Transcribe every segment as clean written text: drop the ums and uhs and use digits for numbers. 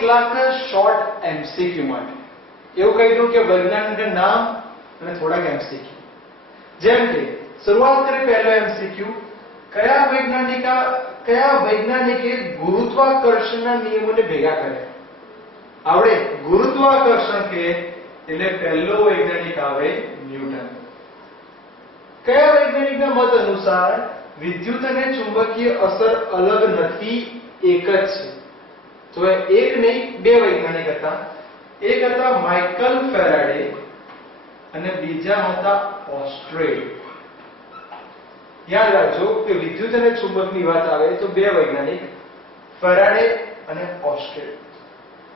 કેટલાક short MCQ માટે એવું કહી દઉં કે વૈજ્ઞાનિકના નામ અને થોડાક એમસીક્યુ. જેમ કે શરૂઆત કરી પહેલો એમસીક્યુ, કયા વૈજ્ઞાનિકે ગુરુત્વાકર્ષણના નિયમોને ભેગા કર્યા? આવડે? ગુરુત્વાકર્ષણ કે એટલે પહેલો વૈજ્ઞાનિક આવે ન્યૂટન. કયા વૈજ્ઞાનિકના મત અનુસાર વિદ્યુત અને ચુંબકીય અસર અલગ નથી, એક જ છે? તો એક નહીં, બે વૈજ્ઞાનિક હતા. એક હતા માઇકલ ફેરાડે અને બીજા હતા ઓસ્ટ્રેલ. યાદ રાખજો કે વિદ્યુત અને ચુંબકની વાત આવે તો બે વૈજ્ઞાનિક, ફેરાડે અને ઓસ્ટ્રેલ.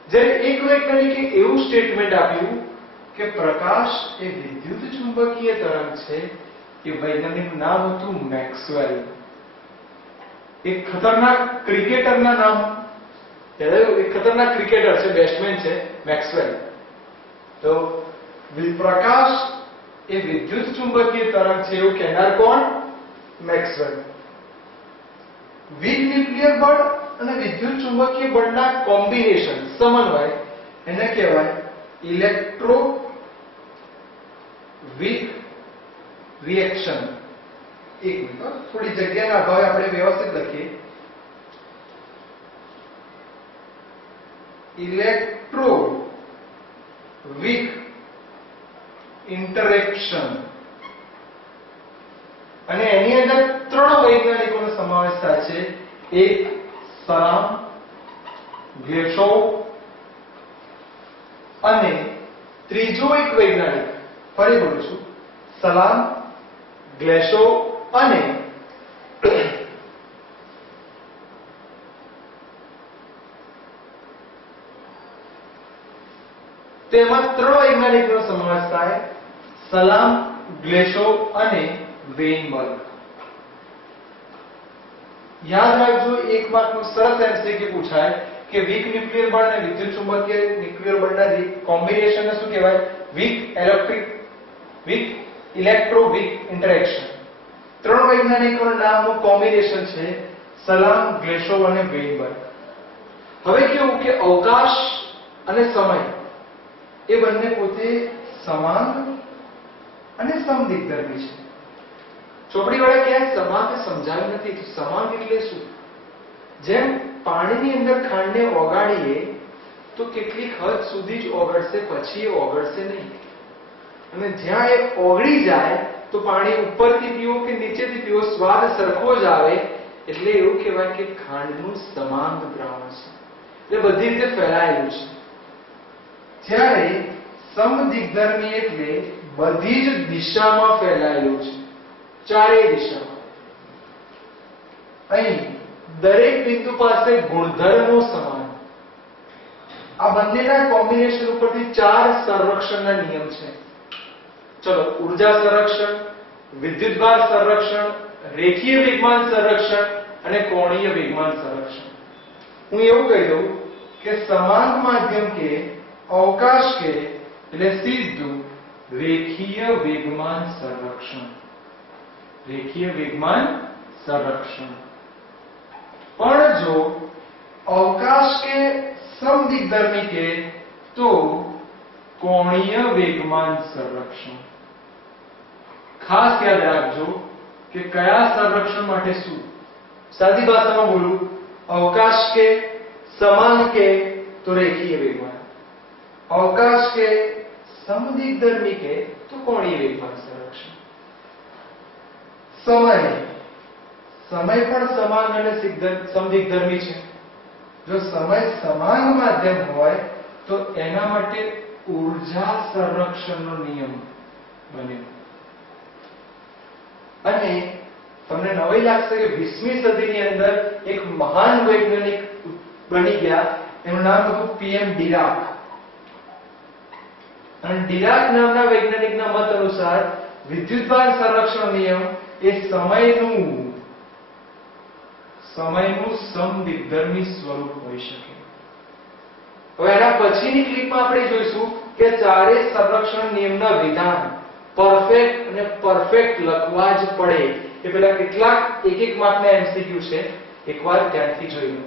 જ્યારે એક વૈજ્ઞાનિકે એવું સ્ટેટમેન્ટ આપ્યું કે પ્રકાશ એ વિદ્યુત ચુંબકીય તરંગ છે. એ વૈજ્ઞાનિકનું નામ હતું મેક્સવેલ. એક ખતરનાક ક્રિકેટરના નામ, એક ખતરનાક ક્રિકેટર છે, બેટ્સમેન છે, મેક્સવેલ. તો પ્રકાશ એ વિદ્યુત ચુંબકીય તરંગ છે એવું કહેનાર કોણ? મેક્સવેલ. વીક ન્યુક્લિયર બળ અને વિદ્યુત ચુંબકીય બળના કોમ્બિનેશન, સમન્વય, એને કહેવાય ઇલેક્ટ્રોવીક રિએક્શન. એક મિનિટ, થોડી જગ્યાના અભાવે આપણે વ્યવસ્થિત લખીએ. ઇલેક્ટ્રોવીક ઇન્ટરેક્શન. અને એની અંદર ત્રણ વૈજ્ઞાનિકોનો સમાવેશ થાય છે. એક સલામ ગ્લેશોવ અને ત્રીજો એક વૈજ્ઞાનિક, ફરી બોલું છું, સલામ ગ્લેશોવ અને તેમાં ત્રણ વૈજ્ઞાનિકોનો સમાવેશ થાય, સલામ, ગ્લેશોવ અને વેઇનબર્ગ. યાદ રાખજો, એક માર્કનું સરસ એમસીક્યુ પૂછાય કે વીક ન્યુક્લિયર બળ અને વિદ્યુત ચુંબકીય ન્યુક્લિયર બળના કોમ્બિનેશનને શું કહેવાય? Weak electroweak interaction. ત્રણ વૈજ્ઞાનિકોના નામનું કોમ્બિનેશન છે સલામ, ગ્લેશોવ અને વેઇનબર્ગ. હવે કેવું કે અવકાશ અને સમય એ બંને પોતે સમાન અને સમદિગ્ધર્મી છે. ચોપડી વાળા ક્યાંય સમાન સમજાવ્યું નથી. તો સમાન એટલે શું? જેમ પાણીની અંદર ખાંડને ઓગાળીએ તો કેટલીક હદ સુધી જ ઓગળશે, પછી એ ઓગળશે નહીં. અને જ્યાં એ ઓગળી જાય તો પાણી ઉપરથી પીવો કે નીચેથી પીવો, સ્વાદ સરખો જ આવે. એટલે એવું કહેવાય કે ખાંડનું સમાન દ્રાવણ છે, એટલે બધી રીતે ફેલાયેલું છે. જ્યારે સમદિગ્ધર્મી એટલે બધી જ દિશામાં ફેલાયેલું છે, ચારેય દિશામાં. અહીં દરેક બિંદુ પાસે ગુણધર્મો સમાન. આ બંનેના કોમ્બિનેશન ઉપરથી ચાર સંરક્ષણના નિયમ છે. ચલો, ઊર્જા સંરક્ષણ, વિદ્યુતભાર સંરક્ષણ, રેખીય વેગમાન સંરક્ષણ અને કોણીય વેગમાન સંરક્ષણ. હું એવું કહી દઉં કે સમાન માધ્યમ કે અવકાશ કે એટલે સીધું રેખીય વેગમાન સંરક્ષણ. રેખીય વેગમાન સંરક્ષણ. પણ જો અવકાશ કે સમદિગ્ધર્મી કે તો કોણીય વેગમાન સંરક્ષણ. ખાસ યાદ રાખજો કે કયા સંરક્ષણ માટે શું. સાદી ભાષામાં બોલું, અવકાશ કે સમાન કે તો રેખીય વેગમાન, અવકાશ કે સમદિગ્ધર્મી કે તો કોણીય વેગમાન સંરક્ષણ. સમય પણ સમાન અને સમદિગ્ધર્મી છે. જો સમય સમાન માધ્યમ હોય તો એના માટે ઊર્જા સંરક્ષણનો નિયમ બન્યો. અને તમને નવાઈ લાગશે કે 20મી સદીની અંદર એક મહાન વૈજ્ઞાનિક બની ગયા, એનું નામ હતું PM ડિરાક. અને ડિરાક નામના વૈજ્ઞાનિકના મત અનુસાર વિદ્યુતભાર સંરક્ષણ નિયમ એ સમયનું સમદિગ્ધર્મી સ્વરૂપ હોઈ શકે. હવે એના પછીની ક્લિપમાં આપણે જોઈશું કે ચારે સંરક્ષણ નિયમના વિધાન પરફેક્ટ લખવા જ પડે. એ પેલા કેટલાક એક માર્કના MCQ છે, એકવાર ધ્યાનથી જોઈ લો.